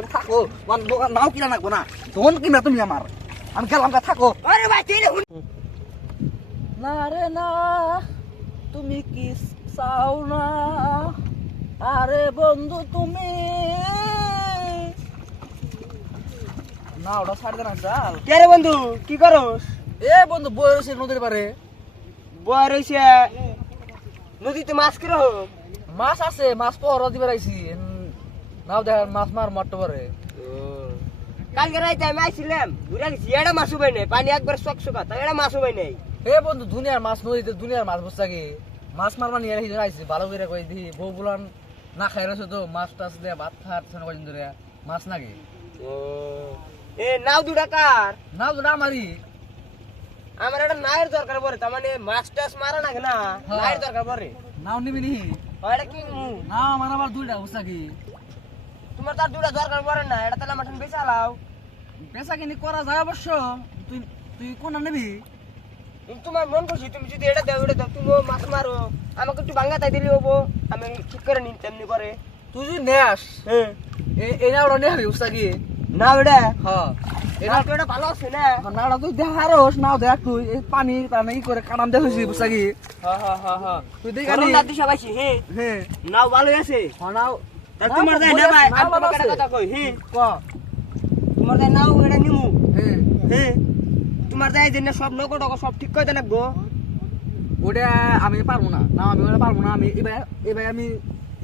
তুমি থাকো। আমার দোকান নাও কিনা না। তুমি আমার। আমি গেলাম গা থাকো। আরে ভাই না রে না। তুমি কি চাও না? আরে বন্ধু তুমি না ওটা ছাড় দে না চাল কে রে বন্ধু কি করস? এ বন্ধু বই রয়েছে নদীর পারে বয় রইছে? নদীতে মাছ কি রকম মাছ আছে মাছ পর দিবার আইছি নাও দেখ মাছ মার মারতে পারে। কালকে রাইতে আমি আইছিলাম ঘুরে গেছি এটা মাছ উবাই নাই পানি একবার চক চকা তাই এটা মাছ উবাই নাই। এ বন্ধু দুনিয়ার মাছ নদীতে দুনিয়ার মাছ বসছে কি মাছ মারবা নিয়ে আসি আইছি ভালো করে কই দি বউ বুলান না খাই রয়েছে তো মাছ টাছ দিয়ে ভাত খাট কদিন ধরে মাছ নাকি এ নাও দুটা কার? নাও তো না মারি আমার একটা নায়ের দরকার পড়ে তার মানে মাছ টাছ মারা নাকি না হ্যাঁ। নায়ের দরকার পড়ে। নাও নিবি নি এটা কি উম, না আমার আবার দুইটা কি তোমার তার দুটা দরকার পড়ে না এটা তাহলে মাটন বেচা লাও। পেশা কিনি করা যায় অবশ্য। তুই তুই কোনটা নিবি? তোমার মন খুশি তুমি যদি এটা দাও এটা দাও তুমি মাছ মারো। আমাকে একটু বাঙ্গা তাই দিলে হব আমি ঠিক করে নিন তেমনি করে। তুই যদি নেস হ্যাঁ। এই নাওটা নিয়ে হাবি বুঝছা কি? না ওটা হ্যাঁ। এটা তো এটা ভালো আছে না। নাওটা তুই দেখারস নাও দেখ তুই পানি পানি ই করে কানাম দেখেছি বুঝছা কি? হ্যাঁ হ্যাঁ হ্যাঁ হ্যাঁ। তুই দেখ গরম রাতে সবাই হ্যাঁ হ্যাঁ। নাও ভালোই আছে। নাও তা তোমার দেয় না ভাই আমি তোমাকে একটা কথা কই হ্যাঁ ক? তোমার দেয় নাও এটা নিমু। হ্যাঁ। হ্যাঁ তোমার দেয় যে না সব টকো সব ঠিক করে দেন গো। ওটা আমি পারব না। না আমি ওটা পারব না। আমি এবার এবার আমি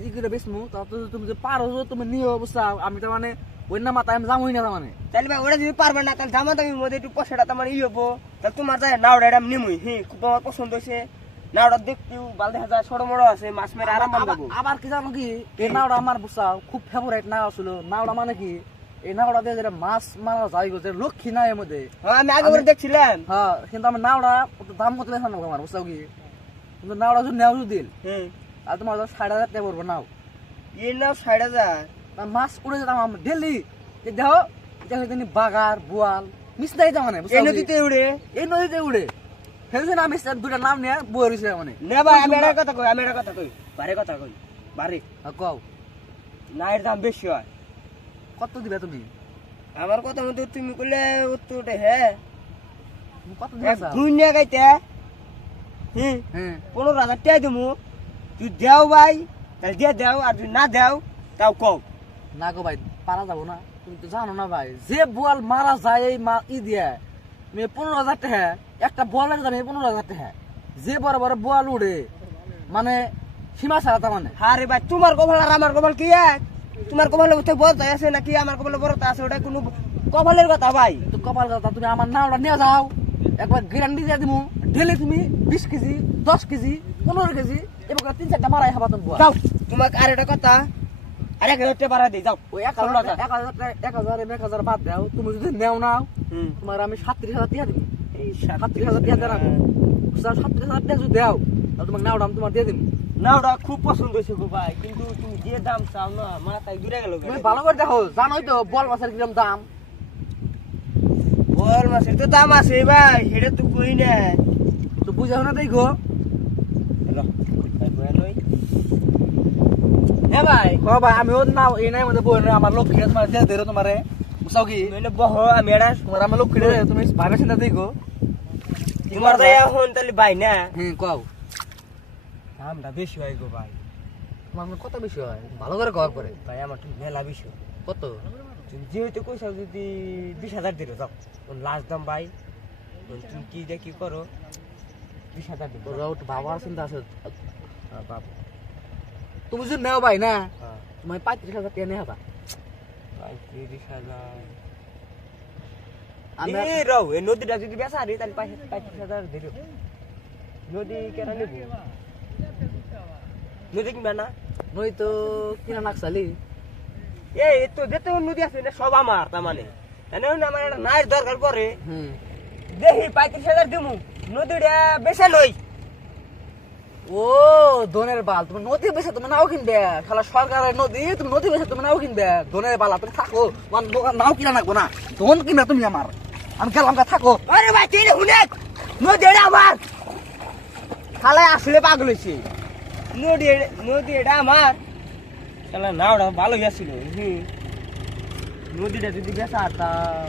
ই করে বেচমু। তারপর তুমি যে পারো তুমি নিয়ে অবস্থা। আমি তো মানে ওই না মাথায় আমি যাবোই না মানে। তাহলে ভাই ওটা যদি পারবে না তাহলে জামা দামি মধ্যে একটু পয়সাটা তোমার ই হব। তাহলে তোমার দেয় নাওটা এটা আমি নিমুই। হ্যাঁ খুব আমার পছন্দ হয়েছে। নাওটা দেখতেও বাল দেখা যায় ছোট বড় আছে মাছ মেরে আরাম পাবো আবার- আবার কি জানো কি? এই নাওটা আমার বুঝছা খুব ফেভারিট নাও ছিল নাওটা মানে কি? এই নাওটা দিয়ে যেটা মাছ মারা যায় গো যে লক্ষ্মী না এর মধ্যে। হ্যাঁ আমি আগে দেখছিলাম। হ্যাঁ কিন্তু আমার নাওটা একটু দাম কত লেখা না আমার বুঝছাও কি? কিন্তু নাওটা যদি নেওয়া যদি দিল আর তোমার ধর ষাট হাজার টাকা পড়ব নাও। এর নাও ষাট হাজার। মাছ উড়ে যেতাম আমরা ডেলি দেখো দেখো তিনি বাগার বোয়াল মিশনাই যাও মানে এই নদীতে উড়ে। এই নদীতে উড়ে। ফেলছে না আমি দুটা নাম নিয়ে বয়ে রয়েছে মানে। না ভাই আমি একটা কথা কই আমি একটা কথা কই বারে কথা কই বারে আর কও। না এর দাম বেশি হয়। কত দিবে তুমি? আমার কথা মতো তুমি করলে উত্তরটা হ্যাঁ। কত দিবে? দুনিয়া গাইতে হুম হ্যাঁ। পনেরো হাজার টাকা দেবো তুই দেও ভাই তাহলে দিয়ে দেও আর যদি না দেও তাও কও। না গো ভাই পারা যাব না। তুমি তো জানো না ভাই যে বোয়াল মারা যায় এই মা ই দিয়ে তুমি পনেরো হাজার টাকা। একটা বোয়ালের দাম পনেরো হাজার টাকা। যে বড় বড় বোয়াল উড়ে মানে সীমা ছাড়া তার মানে। আরে ভাই তোমার কপাল আর আমার কপাল কি এক? তোমার কপালে কোথাও বলতে আছে নাকি আমার কপালে বড়টা আছে ওটা কোনো কপালের কথা ভাই। তো কপাল কথা তুমি আমার নামটা নিয়ে যাও। একবার গ্যারান্টি দিয়ে দিবো ডেলি তুমি বিশ কেজি দশ কেজি পনেরো কেজি এবার তিন চারটা মারাই হবা তুমি বোয়াল। যাও তোমাকে আর একটা কথা আর এক হাজার টাকা বাড়া দিই যাও। ওই এক হাজার এক হাজার এক হাজার এক হাজার বাদ দাও তুমি যদি নেও নাও তোমার আমি সাতত্রিশ হাজার টাকা দিবি। এই সাতত্রিশ হাজার টাকা দেবো সাতত্রিশ হাজার টাকা যদি দেও তাহলে তোমার নাওটা আমি তোমার দিয়ে দিবি। না খুব পছন্দ হয়েছে গো ভাই কিন্তু তুমি যে দাম চাও না মাথায় দূরে গেল তুমি ভালো করে দেখো জানোই তো বল মাছের কিরম দাম। বল মাছের তো দাম আছে ভাই সেটা তো কই না। তো বুঝাও না দেখো। হ্যাঁ ভাই। ও ভাই আমি ওর নাও এই নাই বই আমার লক্ষ্মী তোমার দিয়ে দেরো তোমারে। বুঝাও কি? মানে বহ আমি এটা তোমার আমার রে তুমি ভাবে চিন্তা দেখো তোমার তো এখন তাহলে ভাই না? হ্যাঁ কও। দামটা বেশি হয় গো ভাই। তোমার আমার কত বেশি হয়? ভালো করে কর করে ভাই আমার তো মেলা বেশি কত? তুমি যেহেতু কইসাও যদি বিশ হাজার দিলে যাও। লাস্ট দাম ভাই। তুমি কি কি করো? বিশ হাজার একটু বাবার চিন্তা আছে। বাবা। তুমি যদি নেও ভাই না? হ্যাঁ। তোমার পঁয়ত্রিশ হাজার টাকা পঁয়ত্রিশ হাজার। আমি এই রও এই নদীটা যদি তাহলে পঁয়ত্রিশ হাজার দিল। নদী কেন নেব। নদী কিনবা না? নই তো কিনা নাকসালি এই তো যেতে নদী আছে না সব আমার তার মানে। তাই না আমার একটা নাইর দরকার পরে। হুম। দেখি পঁয়ত্রিশ হাজার দিমু। নদীটা বেচা নই ও দনের বাল তুমি নদী বেসে তুমি নাও কিনবে। খেলা সরকারের নদী তুমি নদী বেসে তুমি নাও কিনবে। দনের বালা তুমি থাকো তোমার দোকান নাও কিনা নাকবো না। তখন কিনবে তুমি আমার। আমি গেলাম গা থাকো। আরে ভাই তুই শুনে? নদীটা আমার। খালায় আসলে পাগল হয়েছে। নদী নদী এটা আমার। খেলা নাওটা ভালো গেছিল নদীটা যদি বেচা হারতাম